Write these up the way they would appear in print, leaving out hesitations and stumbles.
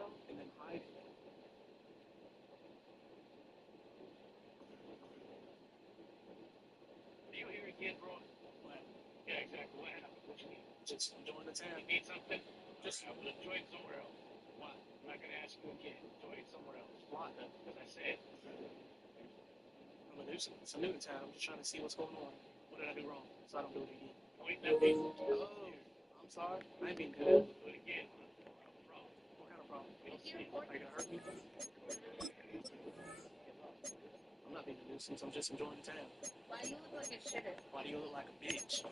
him and then hide him. Are you here again, bro? What? Yeah, exactly. What happened? What you need? Just enjoying the town. You need something? Just I would enjoy it somewhere else. Why? I'm not gonna ask you again. Enjoy it somewhere else. Why? Because I said. I'm a nuisance. I'm new to town. I'm just trying to see what's going on. What did I do wrong? So I don't do it again. Wait, that means Oh, I'm sorry. I ain't being good. do it again. Problem. What kind of problem? You'll see. Are you gonna hurt me? I'm not being a nuisance. I'm just enjoying the town. Why do you look like a shitter? Why do you look like a bitch?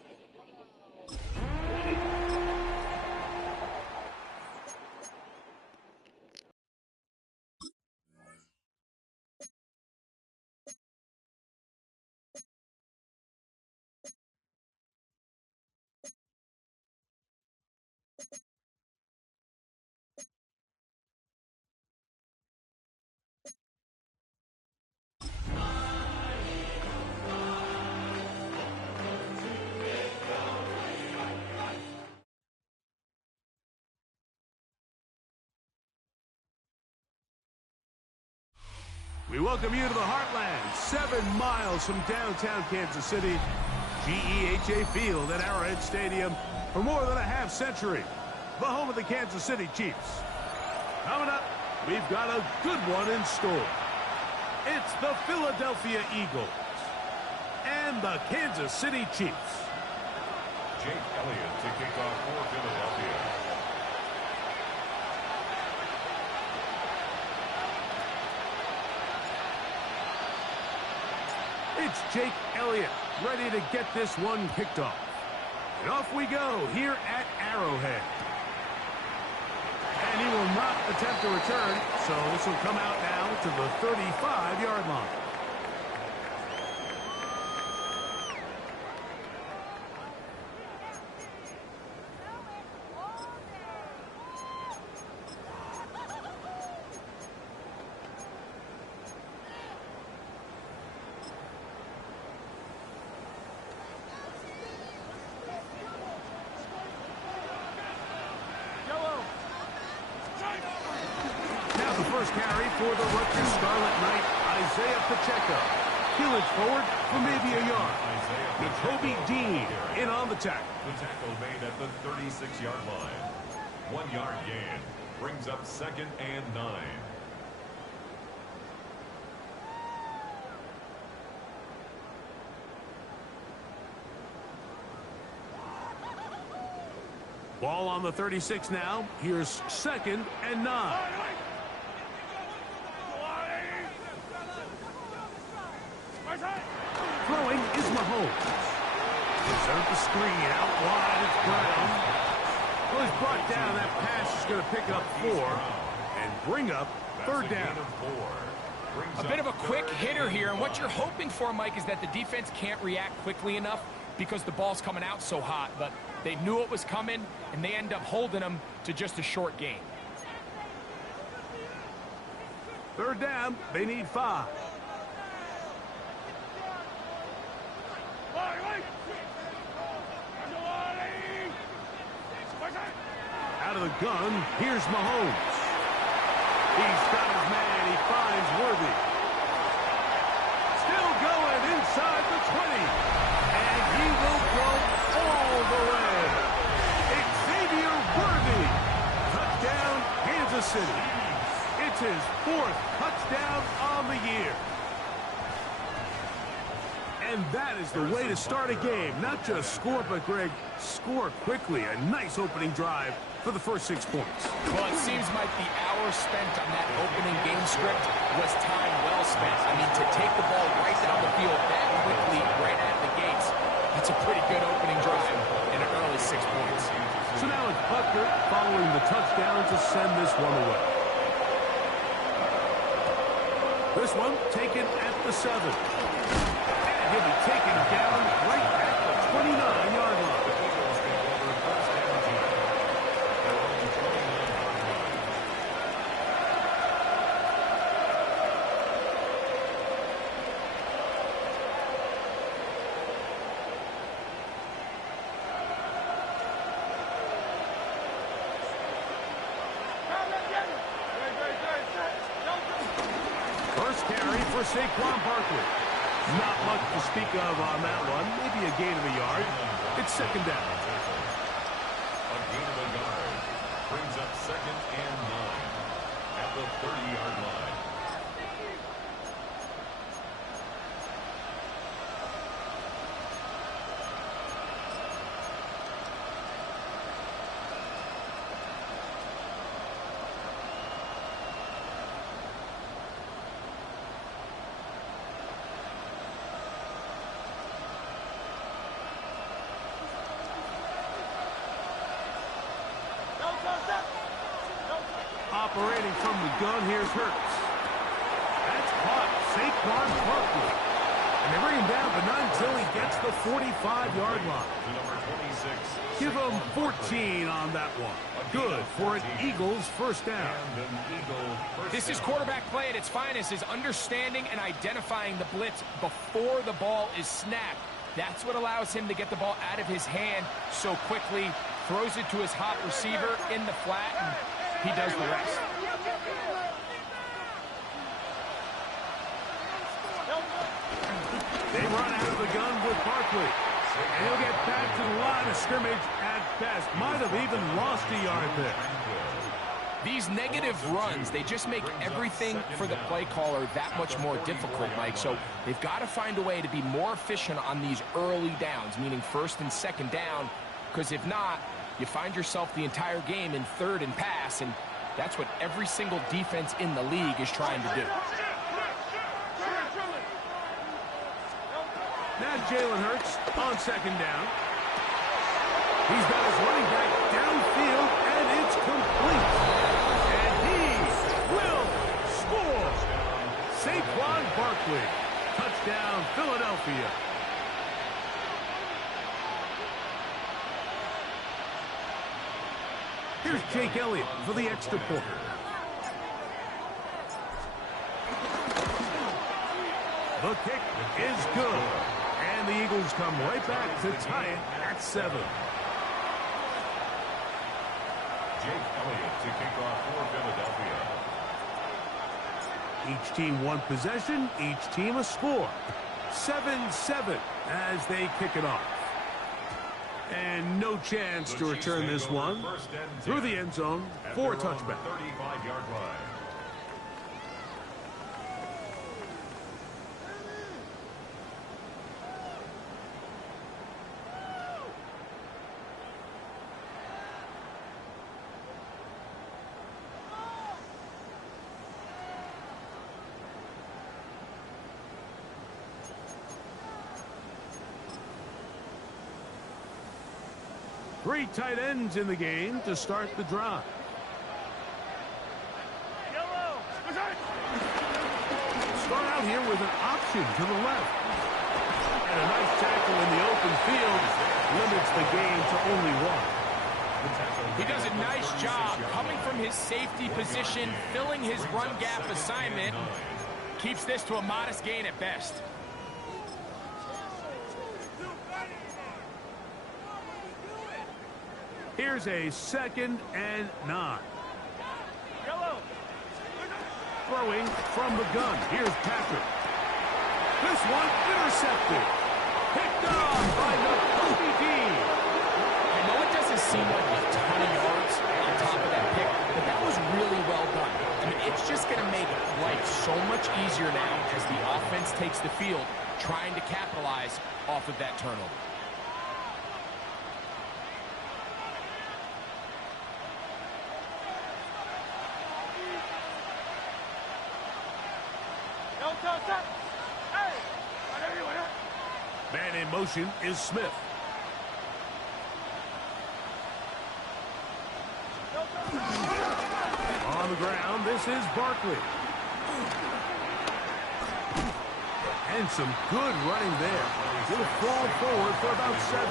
We welcome you to the Heartland, 7 miles from downtown Kansas City, GEHA Field at Arrowhead Stadium for more than a half century, the home of the Kansas City Chiefs. Coming up, we've got a good one in store. It's the Philadelphia Eagles and the Kansas City Chiefs. Jake Elliott to kick off for Philadelphia. It's Jake Elliott ready to get this one kicked off. And off we go here at Arrowhead. And he will not attempt to return, so this will come out now to the 35-yard line. First carry for the Rutgers Scarlet Knight, Isaiah Pacheco. He'll inch forward for maybe a yard. Nakobe Dean in on the tackle. The tackle made at the 36-yard line. 1 yard gain brings up 2nd and 9. Ball on the 36 now. Here's 2nd and 9. Throwing is Mahomes. Insert the screen out wide. It's Brown. Well, he's brought down. That pass is going to pick up 4 and bring up 3rd down. A bit of a quick hitter here, and what you're hoping for, Mike, is that the defense can't react quickly enough because the ball's coming out so hot, but they knew it was coming, and they end up holding them to just a short gain. 3rd down, they need 5. Out of the gun, here's Mahomes. He's got his man, he finds Worthy. Still going inside the 20. And he will go all the way. Xavier Worthy. Touchdown, Kansas City. It's his 4th touchdown on the year. And that is the way to start a game. Not just score, but, Greg, score quickly. A nice opening drive for the first 6 points. Well, it seems like the hour spent on that opening game script was time well spent. I mean, to take the ball right down the field that quickly, right out of the gates, that's a pretty good opening drive and an early 6 points. So now it's Butker following the touchdown to send this one away. This one taken at the 7. And he'll be taken down right at the 29-yard line. for Saquon Barkley. Not much to speak of on that one. Maybe a gain of a yard. It's second down. A gain of a yard brings up second and 9 at the 30-yard line. Operating from the gun, here's Hurts. That's caught. Saquon Barkley. And they bring him down, but not until he gets the 45-yard line. To number 26. Give him 14 on that one. Good for an Eagles first down. And an Eagle first This is down. quarterback play at its finest, is understanding and identifying the blitz before the ball is snapped. That's what allows him to get the ball out of his hand so quickly, throws it to his hot receiver in the flat, and he does the rest. They run out of the gun with Barkley. And he'll get back to the line of scrimmage at best. Might have even lost a yard there. These negative runs, they just make everything for the play caller that much more difficult, Mike. So they've got to find a way to be more efficient on these early downs, meaning first and second down, because if not, you find yourself the entire game in third and pass, and that's what every single defense in the league is trying to do. Now Jalen Hurts on second down. He's got his running back downfield, and it's complete. And he will score. Saquon Barkley. Touchdown, Philadelphia. Here's Jake Elliott for the extra point. The kick is good. And the Eagles come right back to tie it at 7. Jake Elliott to kick off for Philadelphia. Each team one possession, each team a score. 7-7 as they kick it off. And no chance to return this one through the end zone for a touchback. 35-yard line. Three tight ends in the game to start the drive. Start out here with an option to the left. And a nice tackle in the open field limits the gain to only 1. He does a nice job coming from his safety position, filling his run gap assignment, keeps this to a modest gain at best. Here's a 2nd and 9. Throwing from the gun. Here's Patrick. This one intercepted. Picked off by the Kobe team. I know it doesn't seem like a ton of yards on top of that pick, but that was really well done. I mean, it's just going to make life so much easier now as the offense takes the field, trying to capitalize off of that turnover. Man in motion is Smith. On the ground, this is Barkley. And some good running there. He'll fall forward for about 7.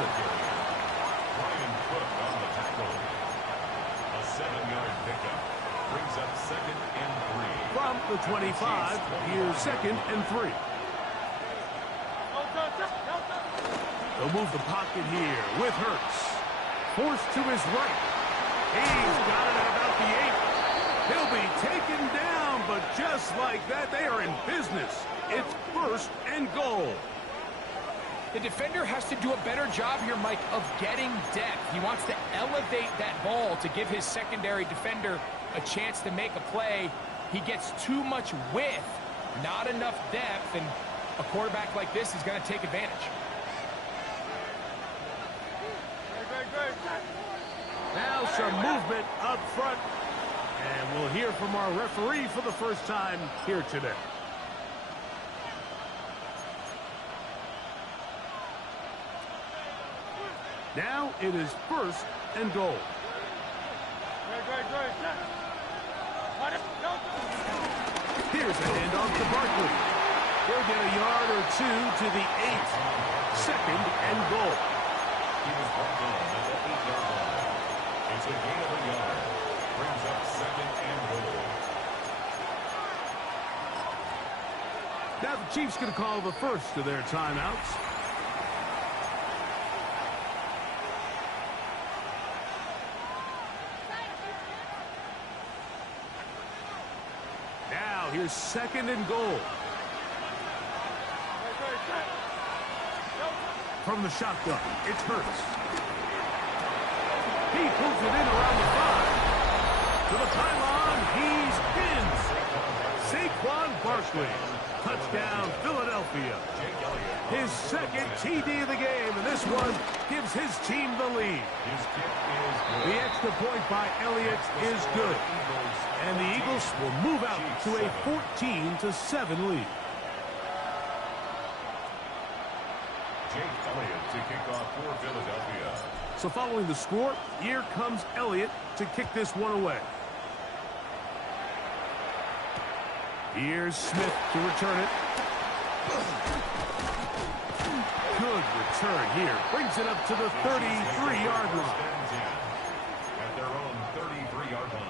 Ryan Cook on the tackle. A 7-yard pickup brings up 2nd and 3. From the 25, here's 2nd and 3. They'll move the pocket here with Hurts. Forced to his right. He's got it at about the 8. He'll be taken down, but just like that, they are in business. It's 1st and goal. The defender has to do a better job here, Mike, of getting depth. He wants to elevate that ball to give his secondary defender a chance to make a play. He gets too much width, not enough depth, and a quarterback like this is going to take advantage. Now some movement up front, and we'll hear from our referee for the first time here today. Now it is 1st and goal. Here's a handoff to Barkley. He'll get a yard or 2 to the 8. 2nd and goal. He was brought in at the 8-yard line. It's a gain of a yard. Brings up 2nd and goal. Now the Chiefs going to call the first of their timeouts. Now here's 2nd and goal. From the shotgun, it's Hurts. He pulls it in around the 5. To the pylon, he's pinned. Saquon Barkley. Touchdown, Philadelphia. His 2nd TD of the game, and this one gives his team the lead. The extra point by Elliott is good. And the Eagles will move out to a 14-7 lead. Jake Elliott to kick off for Philadelphia. So following the score, here comes Elliott to kick this one away. Here's Smith to return it. Good return here. Brings it up to the 33-yard line. At their own 33-yard line.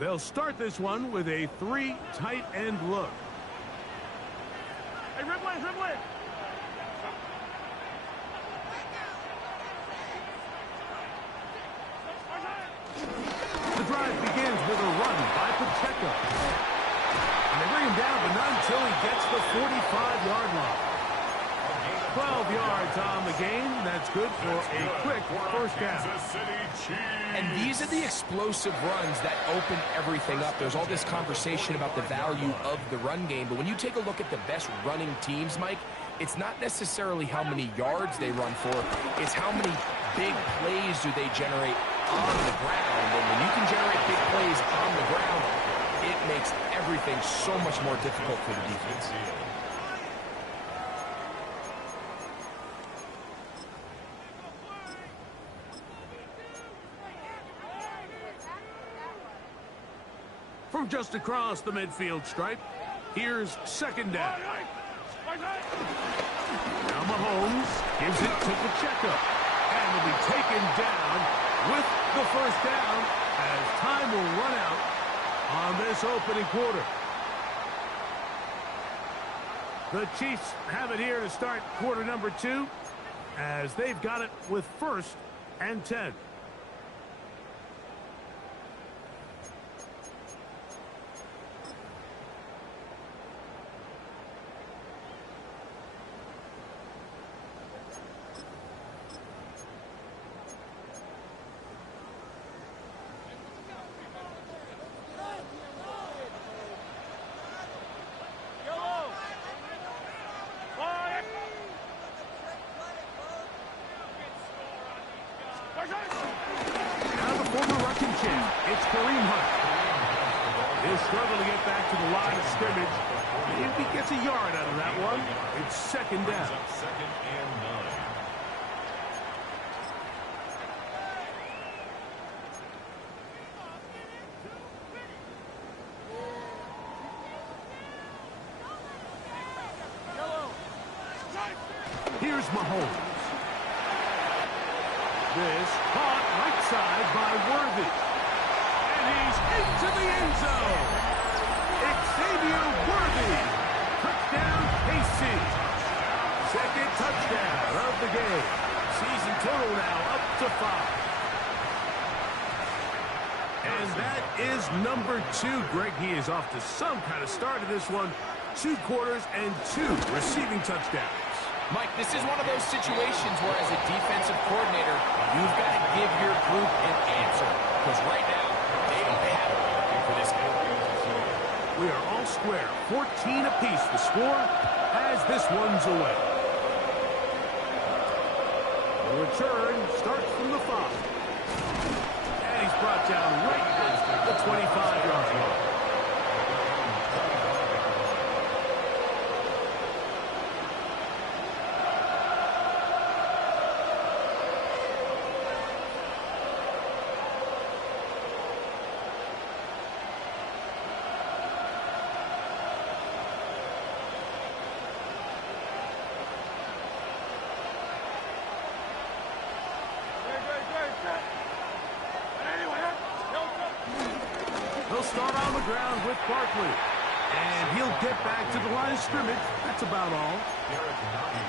They'll start this one with a 3 tight end look. Hey, Ripley, Ripley! The drive begins with a run by Pacheco. And they bring him down, but not until he gets the 45-yard line. 12 yards on the game. That's good for a quick first down. And these are the explosive runs that open everything up. There's all this conversation about the value of the run game, but when you take a look at the best running teams, Mike, it's not necessarily how many yards they run for, it's how many big plays do they generate on the ground. And when you can generate big plays on the ground, it makes everything so much more difficult for the defense. From just across the midfield stripe, here's 2nd down. Now Mahomes gives it to Pacheco. And will be taken down with the first down as time will run out on this opening quarter. The Chiefs have it here to start quarter number 2 as they've got it with 1st and 10. Now the former rushing champ, it's Kareem Hunt. He'll struggle to get back to the line of scrimmage. If he gets a yard out of that one, it's 2nd down. 2nd and 9. Here's Mahomes. This caught right inside by Worthy. And he's into the end zone. Xavier Worthy. Touchdown, KC. Second touchdown of the game. Season total now up to 5. And that is number 2. Greg, he is off to some kind of start in this one. 2 quarters and 2 receiving touchdowns. Mike, this is one of those situations where as a defensive coordinator, you've got to give your group an answer. Because right now, they don't have it for this game. We are all square. 14 apiece the score as this one's away. The return starts from the 5. And he's brought down right at the 25-yard line. They'll start on the ground with Barkley. And he'll get back to the line of scrimmage. That's about all.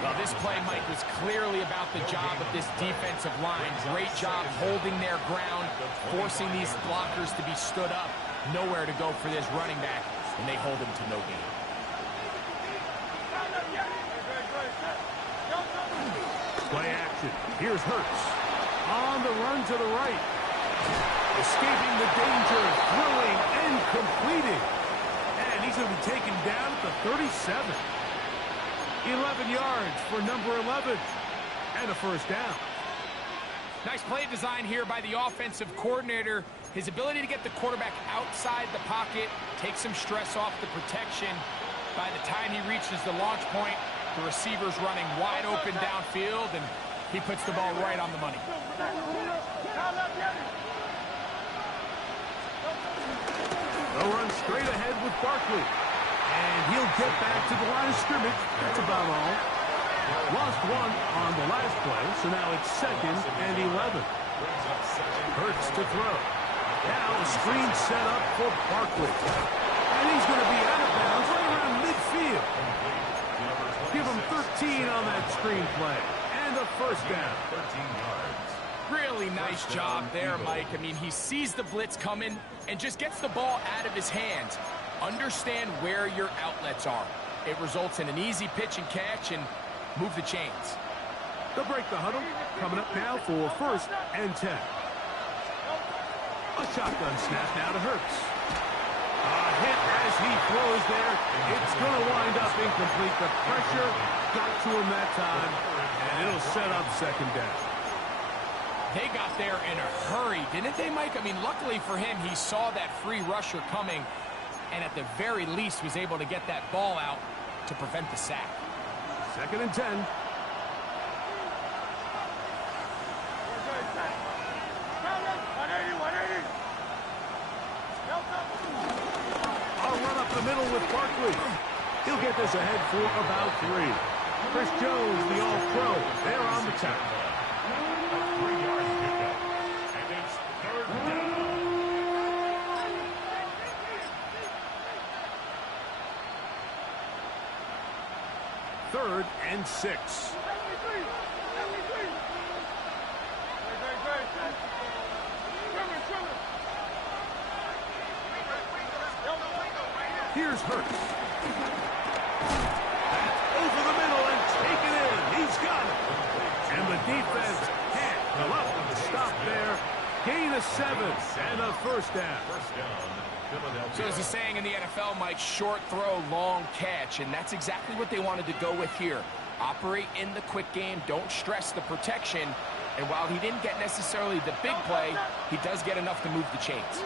Well, this play, Mike, was clearly about the job of this defensive line. Great job holding their ground, forcing these blockers to be stood up. Nowhere to go for this running back, and they hold him to no gain. Play action. Here's Hurts. On the run to the right. Escaping the danger, throwing and completing. And he's going to be taken down at the 37. 11 yards for number 11. And a first down. Nice play design here by the offensive coordinator. His ability to get the quarterback outside the pocket, take some stress off the protection. By the time he reaches the launch point, the receiver's running wide open downfield, and he puts the ball right on the money. They'll run straight ahead with Barkley. And he'll get back to the line of scrimmage. That's about all. Lost one on the last play, so now it's 2nd and 11. Hurts to throw. Now a screen set up for Barkley. And he's going to be out of bounds right around midfield. Give him 13 on that screen play. And a first down. 13 yards. Really nice job there, Mike. I mean, he sees the blitz coming and just gets the ball out of his hands. Understand where your outlets are. It results in an easy pitch and catch and move the chains. They'll break the huddle. Coming up now for 1st and 10. A shotgun snap now to Hurts. A hit as he throws there. It's going to wind up incomplete. The pressure got to him that time, and it'll set up 2nd down. They got there in a hurry, didn't they, Mike? I mean, luckily for him, he saw that free rusher coming, and at the very least was able to get that ball out to prevent the sack. 2nd and 10. I'll run up the middle with Barkley. He'll get this ahead for about 3. Chris Jones, the all-pro, there on the tackle. 3-yard pickup. And it's 3rd down. 3rd and 6. Here's Hurts. That's over the middle and taken in. He's got it. And the defense can't come up with a stop there. Gain of 7 and a first down. First down, Philadelphia. So there's a saying in the NFL, Mike, short throw, long catch, and that's exactly what they wanted to go with here. Operate in the quick game, don't stress the protection, and while he didn't get necessarily the big play, he does get enough to move the chains.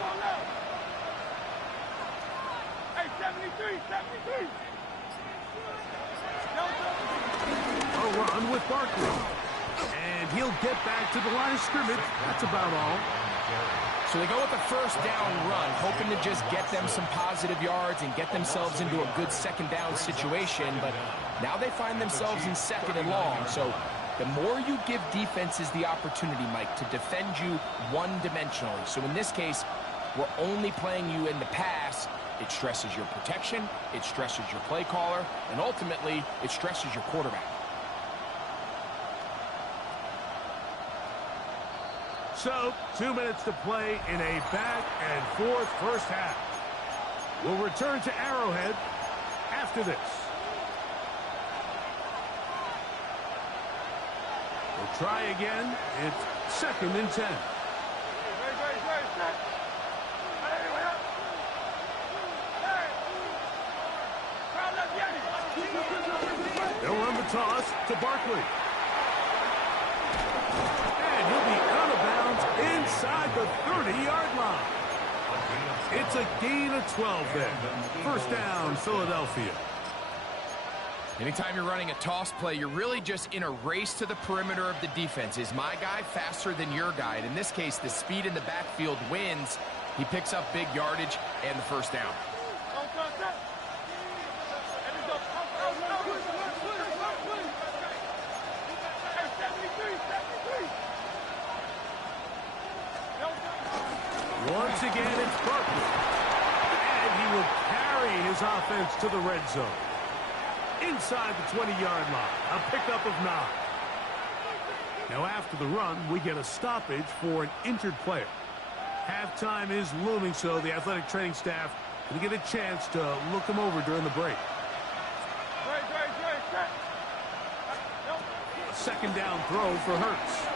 A run with Barkley. And he'll get back to the line of scrimmage. That's about all. So they go with a first down run, hoping to just get them some positive yards and get themselves into a good 2nd down situation, but now they find themselves in 2nd and long. So The more you give defenses the opportunity, Mike, to defend you one-dimensionally. So in this case, we're only playing you in the pass. It stresses your protection, it stresses your play caller, and ultimately, it stresses your quarterback. So, 2 minutes to play in a back-and-forth first half. We'll return to Arrowhead after this. We'll try again. It's 2nd and 10. They'll run the toss to Barkley. And he'll be out of bounds inside the 30-yard line. It's a gain of 12 then. First down, Philadelphia. Anytime you're running a toss play, you're really just in a race to the perimeter of the defense. Is my guy faster than your guy? And in this case, the speed in the backfield wins. He picks up big yardage and the first down. Once again, it's Barkley. And he will carry his offense to the red zone. Inside the 20-yard line, a pickup of 9. Now after the run, we get a stoppage for an injured player. Halftime is looming, so the athletic training staff will get a chance to look him over during the break. A second down throw for Hurts.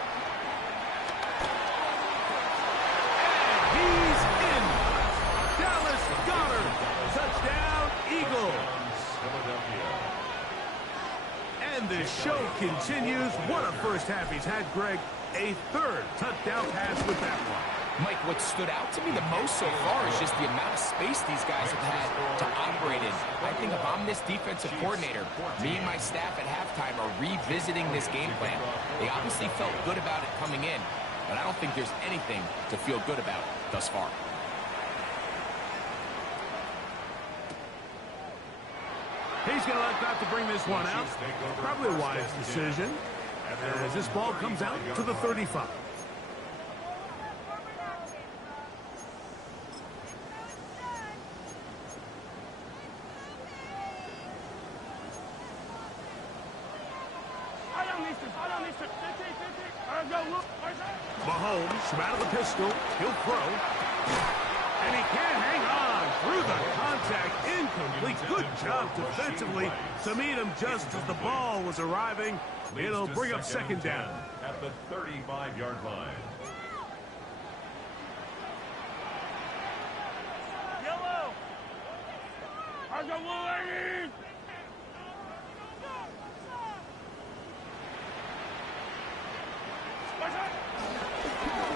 And he's in. Dallas Goedert. Touchdown, Eagles. And the show continues. What a first half he's had, Greg. A 3rd touchdown pass with that one. Mike, what stood out to me the most so far is just the amount of space these guys have had to operate in. I think if I'm this defensive coordinator, me and my staff at halftime are revisiting this game plan. They obviously felt good about it coming in, but I don't think there's anything to feel good about thus far. He's going to elect not to bring this one out. Probably a wise decision as this ball comes out to the 35. Mahomes from out of the pistol. He'll throw. And he can't hang on through the contact. Incomplete. Good job defensively to meet him just as the ball was arriving. It'll bring up second down. At the 35-yard line. Yellow!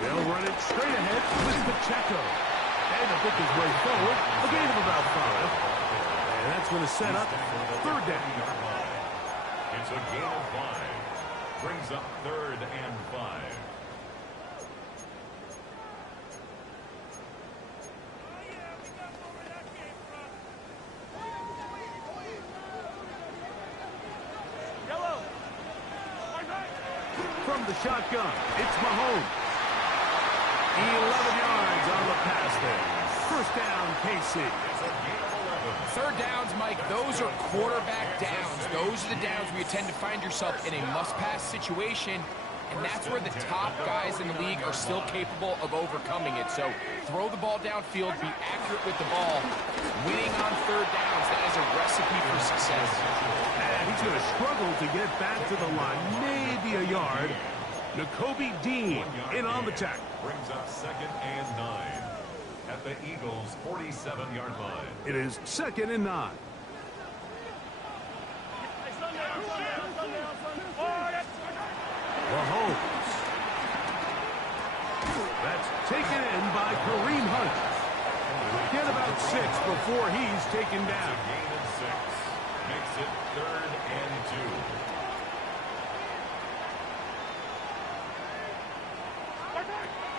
They'll run it straight ahead with Pacheco. And to pick his way forward, a gain of about 5. And that's going to set up third down. It's a gain of 5. Brings up 3rd and 5. From the shotgun, it's Mahomes. 11 yards on the pass there. First down, KC. It's a gain of 11. Third downs, Mike, those are quarterback downs. Those are the downs where you tend to find yourself in a must-pass situation, and that's where the top guys in the league are still capable of overcoming it. So throw the ball downfield, be accurate with the ball. Winning on third downs, that is a recipe for success. And he's going to struggle to get back to the line, maybe a yard. Nakobe Dean in on the tackle. Brings up 2nd and 9 at the Eagles' 47-yard line. It is 2nd and 9. Mahomes. That's taken in by Kareem Hunt. Get about 6 before he's taken down. Gain of 6 makes it 3rd and 2.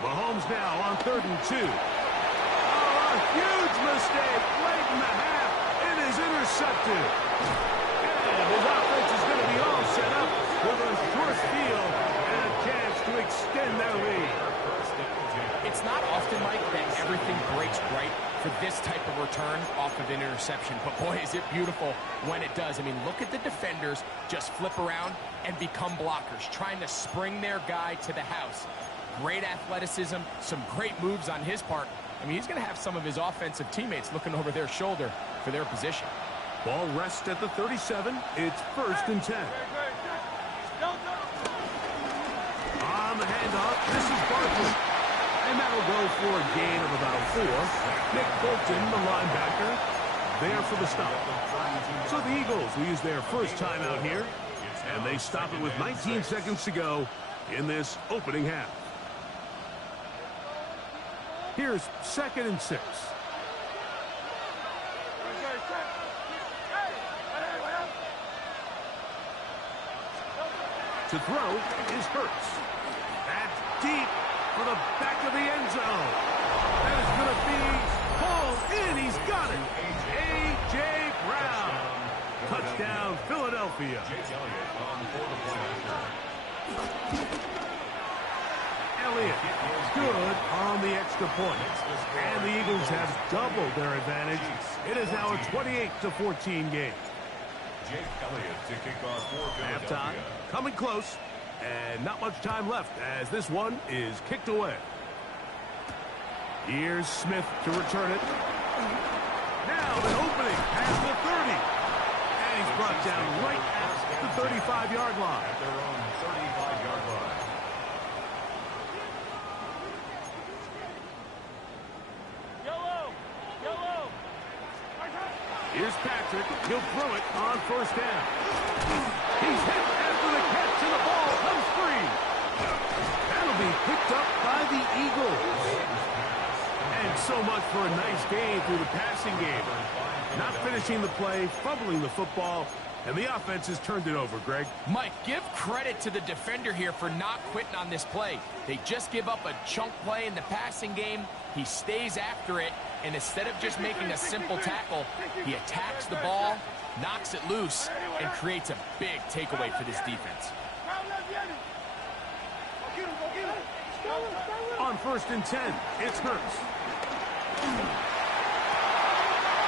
Mahomes now on 3rd and 2. Oh, a huge mistake late in the half. It is intercepted. And his offense is going to be all set up with a short field extend their lead. It's not often, Mike, that everything breaks right for this type of return off of an interception. But boy, is it beautiful when it does. I mean, look at the defenders just flip around and become blockers, trying to spring their guy to the house. Great athleticism, some great moves on his part. I mean, he's going to have some of his offensive teammates looking over their shoulder for their position. Ball rests at the 37. It's 1st and 10. On the handoff, this is Barkley. And that'll go for a gain of about 4. Nick Bolton, the linebacker, there for the stop. So the Eagles will use their first timeout here, and they stop it with 19 seconds to go in this opening half. Here's 2nd and 6. To throw is Hurts. That's deep for the back of the end zone. That is going to be pulled in. He's got it. A.J. Brown. Touchdown, Philadelphia. Elliott good on the extra point. And the Eagles have doubled their advantage. It is now a 28-14 game. Jake Elliott to kick off for Philadelphia. Halftime coming close, and not much time left as this one is kicked away. Here's Smith to return it. Now an opening past the 30. And he's brought down right at the 35-yard line. At their own 35-yard line. Here's Patrick. He'll throw it on 1st down. He's hit after the catch, and the ball comes free. That'll be picked up by the Eagles. And so much for a nice game through the passing game. Not finishing the play, fumbling the football, and the offense has turned it over, Greg. Mike, give credit to the defender here for not quitting on this play. They just give up a chunk play in the passing game. He stays after it, and instead of just making a simple tackle, he attacks the ball, knocks it loose, and creates a big takeaway for this defense. On 1st and 10, it's Hurts.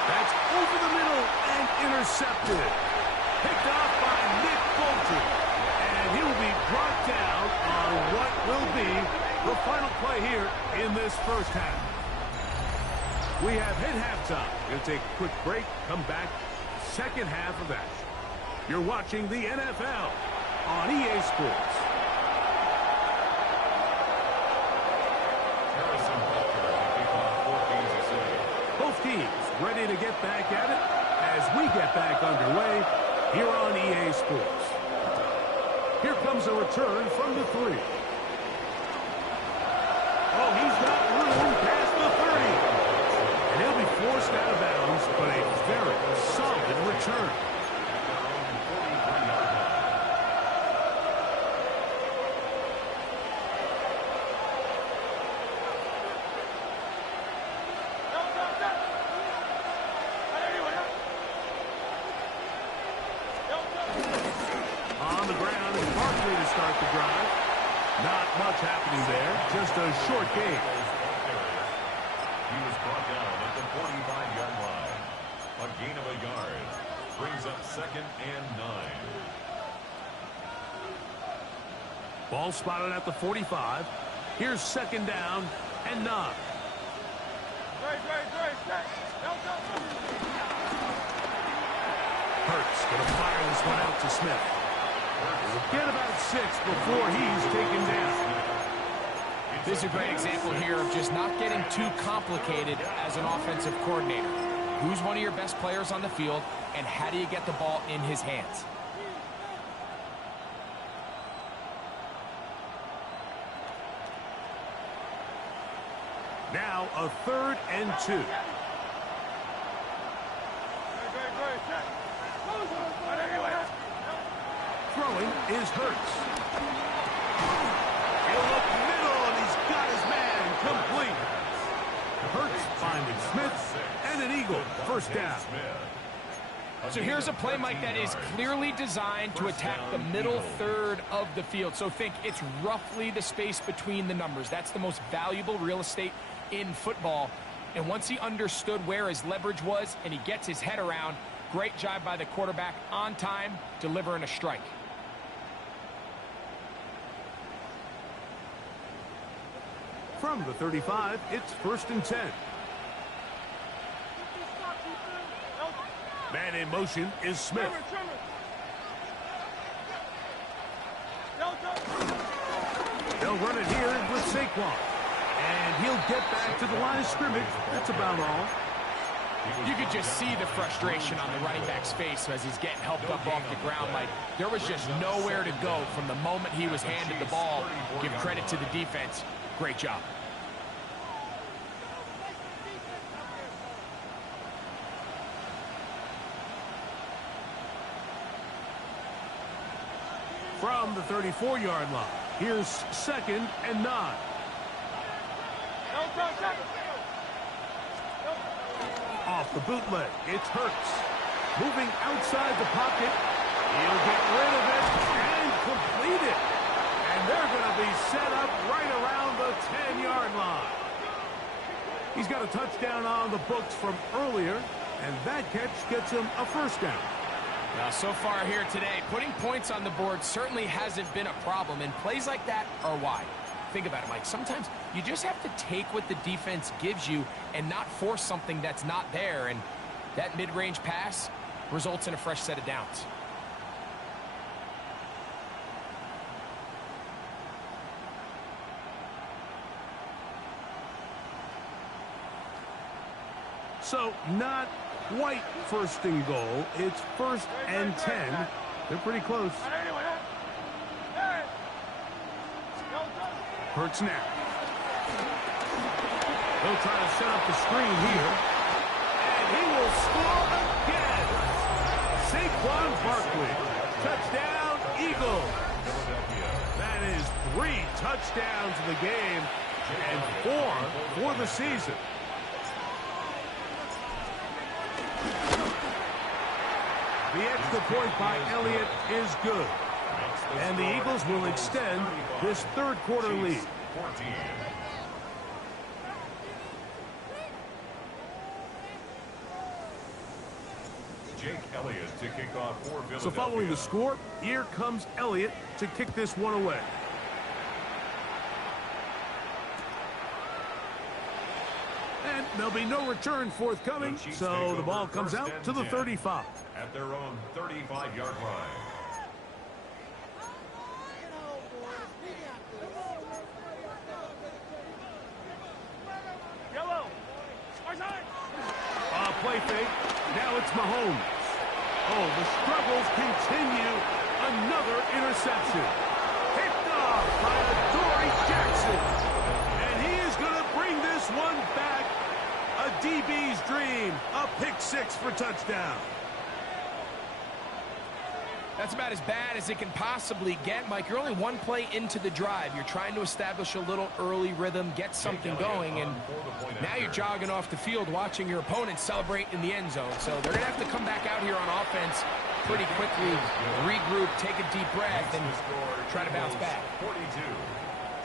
That's over the middle and intercepted. Picked off by Nick Bolton. And he will be brought down on what will be the final play here in this first half. We have hit halftime. We're going to take a quick break, come back, second half of action. You're watching the NFL on EA Sports. Harrison Butker to kick off for Kansas City. Both teams ready to get back at it as we get back underway here on EA Sports. Here comes a return from the 3. Oh, he's got room past the 30. And he'll be forced out of bounds, but a very solid return. On the ground is Barkley to start the drive. Not much happening there, just a short game. He was brought down at the 45-yard line. A gain of a yard. Brings up 2nd and 9. Ball spotted at the 45. Here's 2nd down and 9. Hurts going to fire this one out to Smith. We'll get about 6 before he's taken down. This is a great example here of just not getting too complicated as an offensive coordinator. Who's one of your best players on the field, and how do you get the ball in his hands? Now a 3rd and 2. Throwing is Hurts. He'll look middle, and he's got his man complete. Hurts finding Smith, and an Eagle first down. So here's a play, Mike, that is clearly designed to attack the middle third of the field. So think it's roughly the space between the numbers. That's the most valuable real estate in football. And once he understood where his leverage was and he gets his head around, great job by the quarterback on time, delivering a strike. From the 35, it's 1st and 10. Man in motion is Smith. They'll run it here with Saquon. And he'll get back to the line of scrimmage. That's about all. You could just see the frustration on the running back's face as he's getting helped up off the ground. Like, there was just nowhere to go from the moment he was handed the ball. Give credit to the defense. Great job. From the 34-yard line, here's 2nd and 9. Off the bootleg, it's Hurts. Moving outside the pocket. He'll get rid of it and complete it. And they're going to be set up right around the 10-yard line. He's got a touchdown on the books from earlier, and that catch gets him a 1st down. Now, so far here today, putting points on the board certainly hasn't been a problem, and plays like that are why. Think about it, Mike. Sometimes you just have to take what the defense gives you and not force something that's not there, and that mid-range pass results in a fresh set of downs. So, not quite 1st and goal. It's 1st and 10. They're pretty close. Hurts now. They'll try to set up the screen here. And he will score again. Saquon Barkley. Touchdown, Eagles. That is 3 touchdowns in the game and 4 for the season. The extra point by Elliott is good. And the Eagles will extend this 3rd quarter lead. 14. Jake Elliott to kick off for Philadelphia. So following the score, here comes Elliott to kick this one away. And there'll be no return forthcoming, so the ball comes out to the 35. At their own 35-yard line. Play fake. Now it's Mahomes. Oh, the struggles continue. Another interception. Picked off by Adoree Jackson. And he is going to bring this one back. A DB's dream. A pick 6 for touchdown. That's about as bad as it can possibly get, Mike. You're only 1 play into the drive. You're trying to establish a little early rhythm, get something going, and now you're jogging off the field watching your opponent celebrate in the end zone. So they're going to have to come back out here on offense pretty quickly, regroup, take a deep breath, and try to bounce back. 42,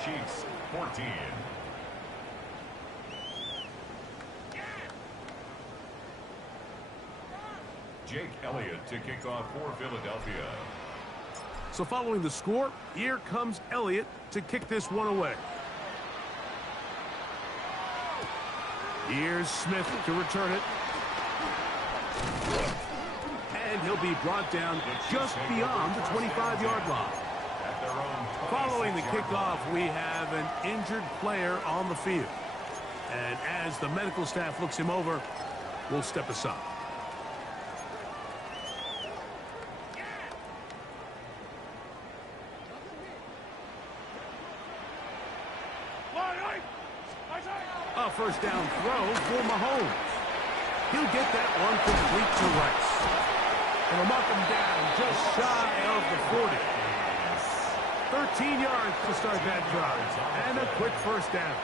Chiefs 14. Jake Elliott to kick off for Philadelphia. So following the score, here comes Elliott to kick this one away. Here's Smith to return it. And he'll be brought down just beyond the 25-yard line. Following the kickoff, we have an injured player on the field. And as the medical staff looks him over, we'll step aside. A 1st down throw for Mahomes. He'll get that one complete to Rice. And he'll knock him down just shy of the 40. 13 yards to start that drive. And a quick 1st down.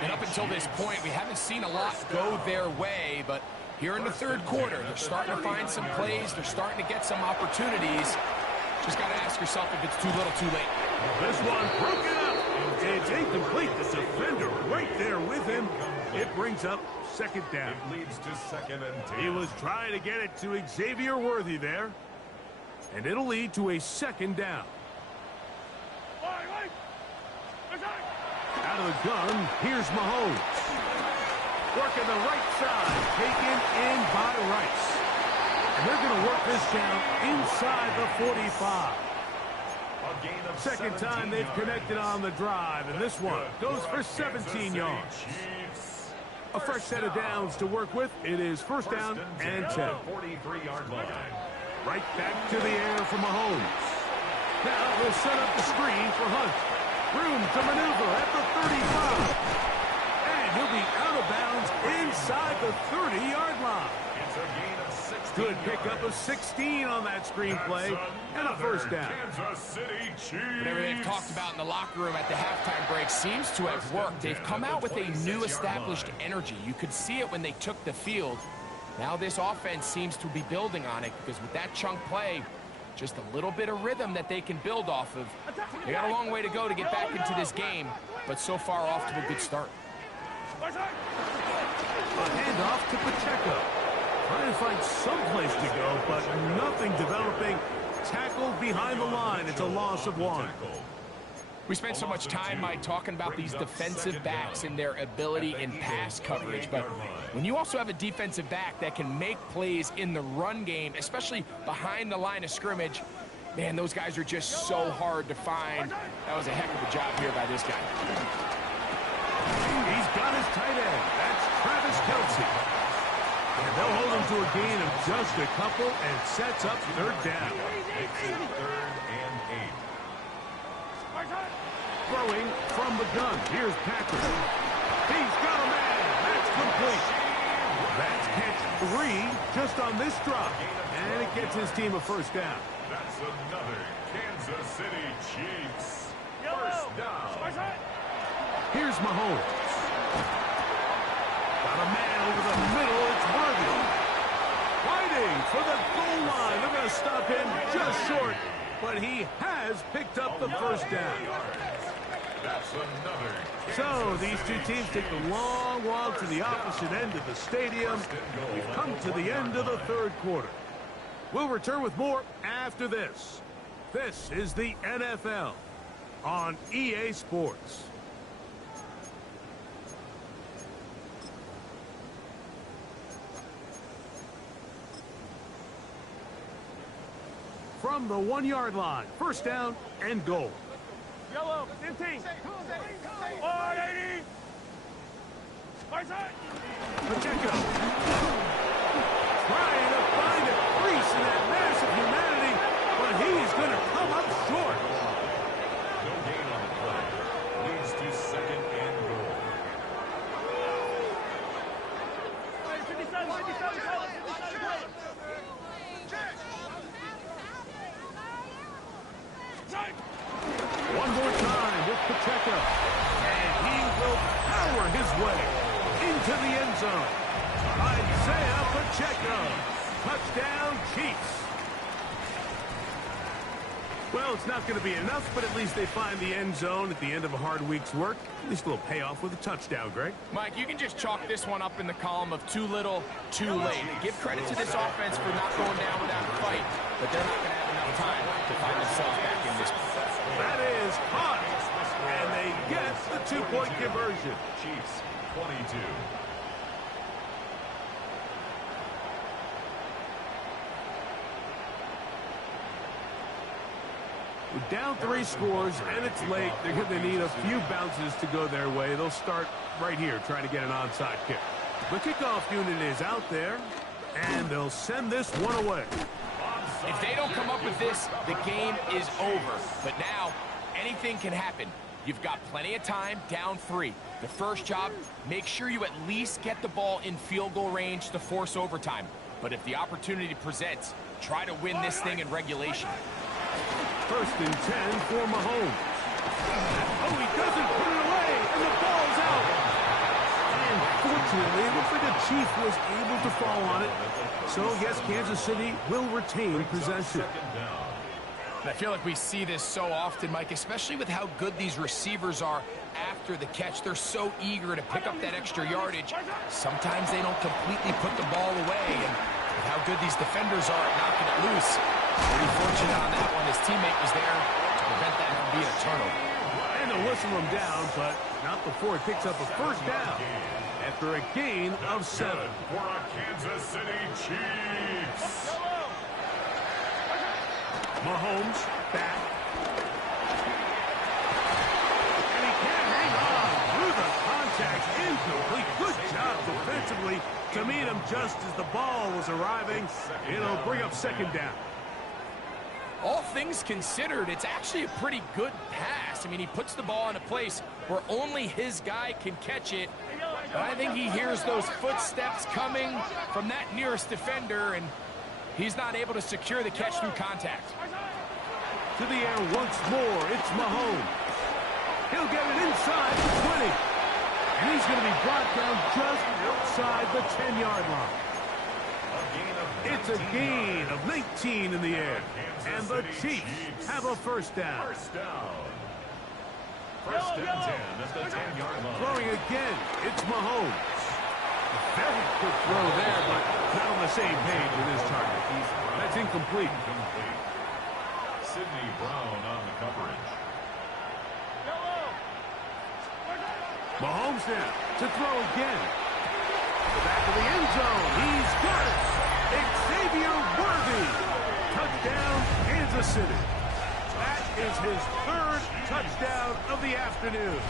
And up until this point, we haven't seen a lot go their way, but Here in the third quarter, they're starting to find some plays. They're starting to get some opportunities. Just got to ask yourself if it's too little, too late. This one broken up. It's incomplete. The defender right there with him. It brings up second down. It leads to 2nd and 10. He was trying to get it to Xavier Worthy there. And it'll lead to a second down. Out of the gun, here's Mahomes. Working the right side, taken in by Rice. And they're going to work this down inside the 45. A gain of Second 17 time they've yards. connected on the drive, and this one goes for 17 yards. A fresh set of downs to work with. It is first down and 10. 43-yard line. Right back to the air for Mahomes. Now they'll set up the screen for Hunt. Room to maneuver at the 35. And he'll be out of bounds inside the 30-yard line. It's a gain of 16 Good pickup of 16 on that screen play, and a first down. Kansas City Chiefs. Whatever they've talked about in the locker room at the halftime break seems to have worked. They've come out with a new established energy. You could see it when they took the field. Now this offense seems to be building on it because with that chunk play, just a little bit of rhythm that they can build off of. They got a long way to go to get back into this game, but so far off to a good start. A handoff to Pacheco. Trying to find some place to go, but nothing developing. Tackled behind the line. It's a loss of 1. We spent so much time, Mike, talking about these defensive backs and their ability in pass coverage, but when you also have a defensive back that can make plays in the run game, especially behind the line of scrimmage, man, those guys are just so hard to find. That was a heck of a job here by this guy. He's got his tight end. That's Travis Kelce. And they'll hold him to a gain of just a couple and sets up third down. It's 3rd and 8. Throwing from the gun. Here's Patrick. He's got a man. That's complete. That's catch 3 just on this drop. And it gets his team a first down. That's another Kansas City Chiefs. First down. Here's Mahomes. Got a man over the middle. It's Worthy. Fighting for the goal line. They're going to stop him just short. But he has picked up the first down. That's another. So these two teams take the long walk to the opposite end of the stadium. We've come to the end of the third quarter. We'll return with more after this. This is the NFL on EA Sports. From the 1-yard line, first down and goal. Yellow, 15. 180. Pacheco trying to find a crease in that massive humanity, but he's going to come up short. No gain on the play. Leads to 2nd and goal. 57. One more time with Pacheco. And he will power his way into the end zone. Isaiah Pacheco. Touchdown, Chiefs. Well, it's not going to be enough, but at least they find the end zone at the end of a hard week's work. At least a little payoff with a touchdown, Greg. Mike, you can just chalk this one up in the column of too little, too late. Give credit to this offense for not going down without a fight, but they're not going to have enough time to find themselves back in this. That is hot. And they get the 2-point conversion. Chiefs 22. We're down 3 scores, and it's late. They're going to need a few bounces to go their way. They'll start right here trying to get an onside kick. The kickoff unit is out there, and they'll send this one away. If they don't come up with this, the game is over. But now, anything can happen. You've got plenty of time, down 3. The first job, make sure you at least get the ball in field goal range to force overtime. But if the opportunity presents, try to win this thing in regulation. First and 10 for Mahomes. Oh, he doesn't put it away, and the ball's out. And Unfortunately, it looks like a Chief was able to fall on it. So I guess Kansas City will retain possession. And I feel like we see this so often, Mike, especially with how good these receivers are after the catch. They're so eager to pick up that extra yardage. Sometimes they don't completely put the ball away. And with how good these defenders are at knocking it loose, pretty fortunate on that one. His teammate was there to prevent that from being a turnover. And they'll whistle him down, but not before it picks up a first down after a gain of 7. For a Kansas City Chiefs. Mahomes back. And he can't hang on through the contact. Incomplete. Good job defensively to meet him just as the ball was arriving. It'll bring up second down. All things considered, it's actually a pretty good pass. I mean, he puts the ball in a place where only his guy can catch it. But I think he hears those footsteps coming from that nearest defender, and he's not able to secure the catch through contact. To the air once more, it's Mahomes. He'll get it inside the 20. And he's going to be brought down just outside the 10-yard line. It's a gain of 19 in the air. And the Chiefs have a first down. First and 10 at the 10-yard line. Throwing again, it's Mahomes. Very good throw there, but not on the same page with his target. That's incomplete. Sidney Brown on the coverage. Mahomes now to throw again. Back to the end zone. He's got it. Xavier Worthy. Touchdown, Kansas City. That is his third touchdown of the afternoon.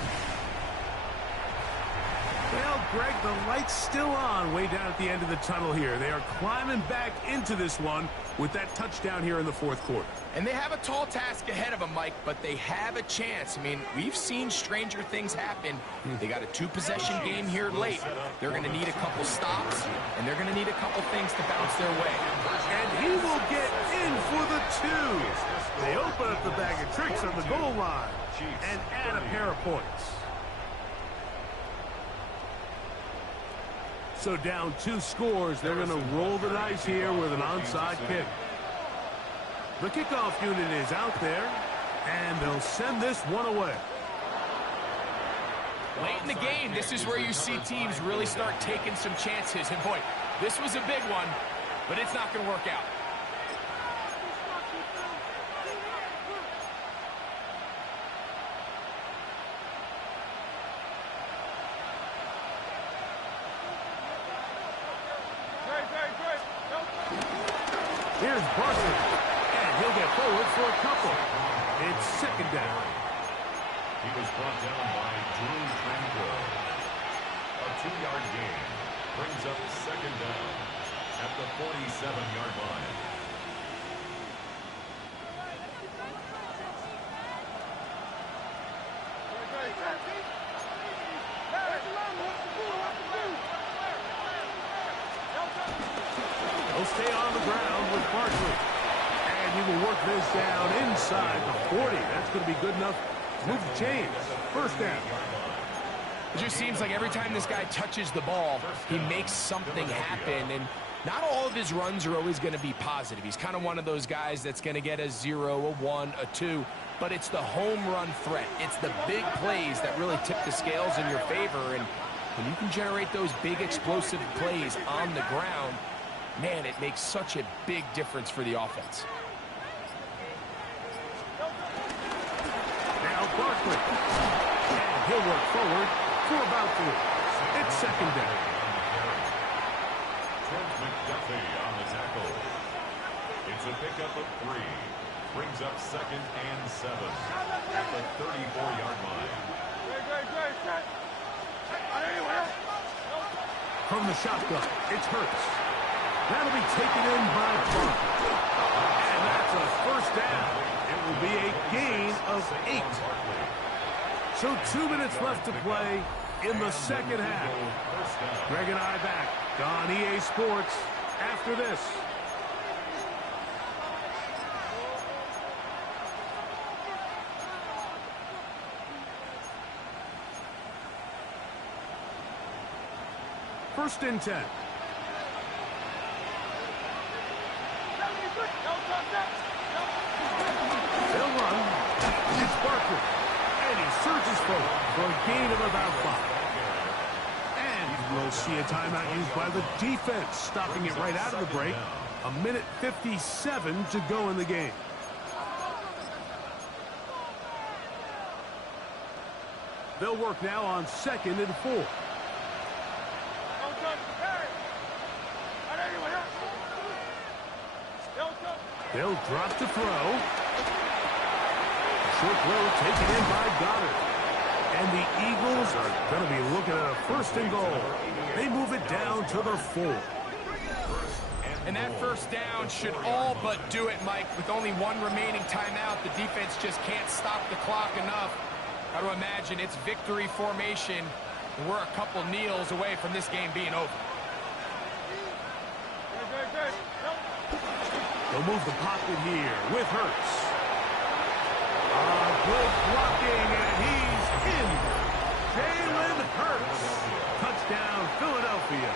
Well, Greg, the light's still on way down at the end of the tunnel here. They are climbing back into this one with that touchdown here in the fourth quarter. And they have a tall task ahead of them, Mike, but they have a chance. I mean, we've seen stranger things happen. They got a two-possession game here late. They're going to need a couple stops, and they're going to need a couple things to bounce their way. And he will get in for the 2. They open up the bag of tricks on the goal line and add a pair of points. So down 2 scores, they're going to roll the dice here with an onside kick. The kickoff unit is out there, and they'll send this one away. Late in the game, this is where you see teams really start taking some chances. And boy, this was a big one, but it's not going to work out. Here's Barkley, and he'll get forward for a couple. It's second down. He was brought down by Drew Tranquill. A 2-yard gain brings up second down at the 47-yard line. He'll stay on the ground with Barkley. And he will work this down inside the 40. That's going to be good enough to move the chains. First down. It just seems like every time this guy touches the ball, he makes something happen. And not all of his runs are always going to be positive. He's kind of one of those guys that's going to get a 0, a 1, a 2. But it's the home run threat. It's the big plays that really tip the scales in your favor. And when you can generate those big explosive plays on the ground, man, it makes such a big difference for the offense. Now Barkley. And he'll work forward for about 3. It's second down. Trent McDuffie on the tackle. It's a pickup of 3. Brings up second and 7 at the 34-yard line. From the shotgun, it's Hurts. That'll be taken in by Barkley. And that's a first down. It will be a gain of 8. So 2 minutes left to play in the second half. Greg and I back on EA Sports after this. first and 10. They'll run. It's Barker. And he surges forward for a gain of about 5. And we'll see a timeout used by the defense, stopping it right out of the break. 1:57 to go in the game. They'll work now on 2nd and 4. They'll drop to throw. Short throw taken in by Goddard. And the Eagles are going to be looking at a 1st and goal. They move it down to the 4. And that first down should all but do it, Mike. With only one remaining timeout, the defense just can't stop the clock enough. Got to imagine it's victory formation, and we're a couple kneels away from this game being over. They'll move the pocket here with Hurts. Good blocking, and he's in. Jalen Hurts. Touchdown, Philadelphia.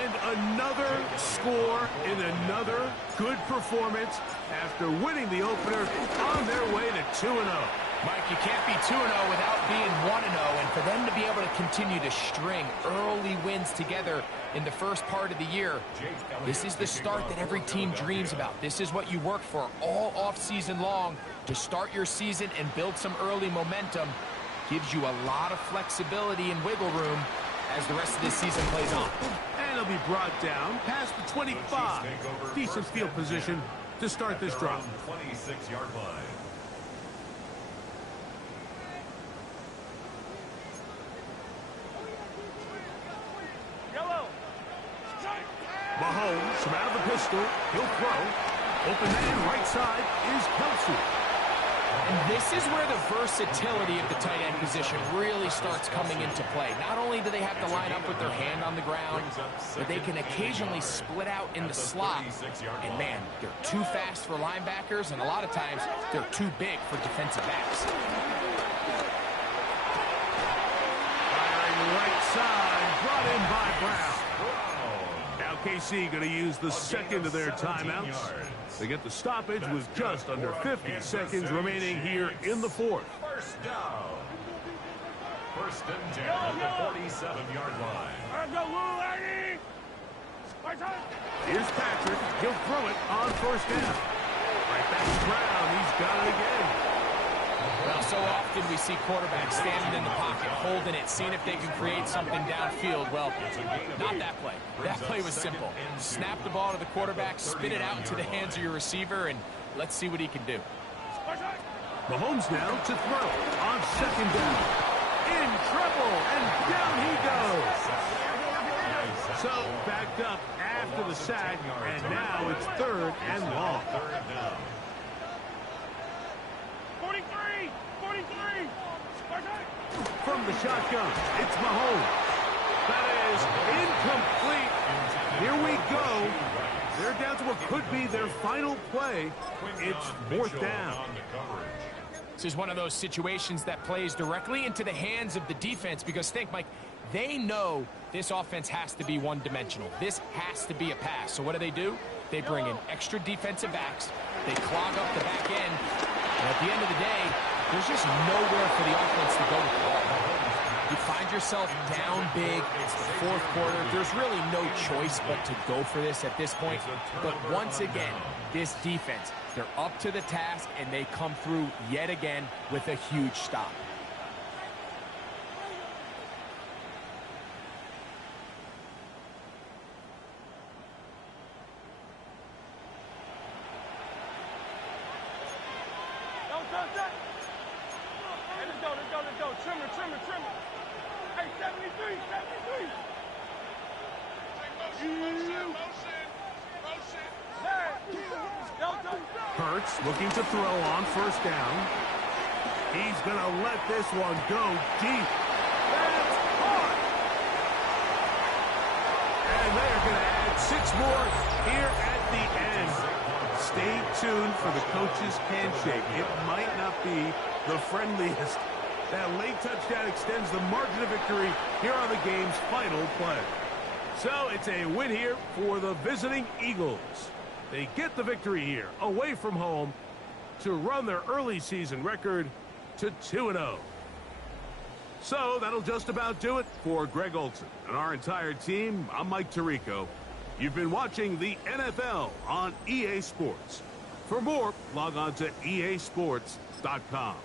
And another score in another good performance after winning the opener on their way to 2-0. Mike, you can't be 2-0 without being 1-0, and for them to be able to continue to string early wins together in the first part of the year, this is the start that every team dreams about. This is what you work for all off-season long, to start your season and build some early momentum. Gives you a lot of flexibility and wiggle room as the rest of this season plays on. And he'll be brought down past the 25. Decent field position to start this drive. 26-yard line. Mahomes from out of the pistol. He'll throw. Open man right side is Kelsey. And this is where the versatility of the tight end position really starts coming into play. Not only do they have to line up with their hand on the ground, but they can occasionally split out in the slot. And man, they're too fast for linebackers, and a lot of times they're too big for defensive backs. Firing right side, brought in by Brown. Now KC going to use the second of their timeouts. They get the stoppage with just under 50 seconds remaining here in the 4th. First down. 1st and 10 at the 47-yard line. Here's Patrick. He'll throw it on 1st down. Right back to Brown. He's got it again. Well, so often we see quarterbacks standing in the pocket, holding it, seeing if they can create something downfield. Well, not that play. That play was simple. Snap the ball to the quarterback, spin it out into the hands of your receiver, and let's see what he can do. Mahomes now to throw on 2nd down. In trouble, and down he goes. So backed up after the sack, and now it's 3rd and long. 3rd down. 43! From the shotgun, it's Mahomes. That is incomplete. Here we go. They're down to what could be their final play. It's 4th down. This is one of those situations that plays directly into the hands of the defense, because think, Mike, they know this offense has to be one-dimensional. This has to be a pass. So what do? They bring in extra defensive backs. They clog up the back end. And at the end of the day, there's just nowhere for the offense to go with the ball. You find yourself down big. It's the 4th quarter. There's really no choice but to go for this at this point. But once again, this defense, they're up to the task, and they come through yet again with a huge stop. Let's go. Trimmer. Hey, 73. Hurts looking to throw on 1st down. He's going to let this one go deep. That's caught. And they are going to add 6 more here at the end. Stay tuned for the coach's handshake. It might not be the friendliest That late touchdown extends the margin of victory here on the game's final play. So it's a win here for the visiting Eagles. They get the victory here away from home to run their early season record to 2-0. So that'll just about do it for Greg Olsen and our entire team. I'm Mike Tirico. You've been watching the NFL on EA Sports. For more, log on to easports.com.